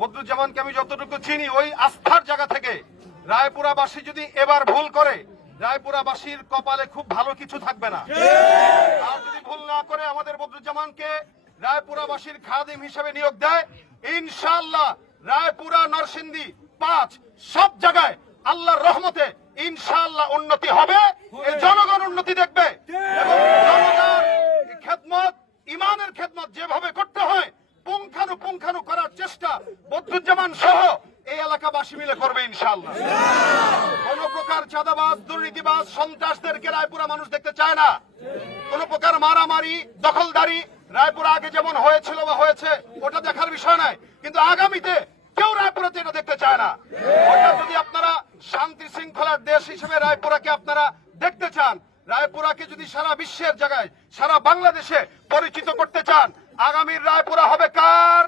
বদরুজ্জামানকে আমি যতটুকু চিনি ওই আস্থার জায়গা থেকে রায়পুরাবাসী যদি এবার ভুল করে, রায়পুরাবাসীর কপালে খুব ভালো কিছু থাকবে না। আর যদি ভুল না করে আমাদের বদরুজ্জামানকে রায়পুরাবাসীর খাদিম হিসেবে নিয়োগ দেয়, ইনশাআল্লাহ রায়পুরা, নরসিংদী 5 সব জায়গায় আল্লাহর রহমতে ইনশাআল্লাহ উন্নতি হবে। এই জনগণ উন্নতি দেখবে এবং জনগণ খেদমত, ইমানের খেদমত যেভাবে করতে হয় পুঙ্খানু করার চেষ্টা বদরুজ্জামান সহ এই এলাকাবাসী মিলে করবে ইনশাআল্লাহ। কোন প্রকার চাঁদাবাজ, দুর্নীতিবাজ, সন্ত্রাসদেরকে রায়পুরা মানুষ দেখতে চায় না। কোন প্রকার মারামারি, দখলদারি রায়পুরা আগে যেমন হয়েছিল বা হয়েছে ওটা দেখার বিষয় নয়, কিন্তু আগামীতে কেউ রায়পুরাতে এটা দেখতে চায় না। ওটা যদি আপনারা শান্তি শৃঙ্খলার দেশ হিসেবে রায়পুরাকে আপনারা দেখতে চান, রায়পুরাকে যদি সারা বিশ্বের জায়গায়, সারা বাংলাদেশে পরিচিত করতে চান, আগামীর রায়পুরা হবে কার?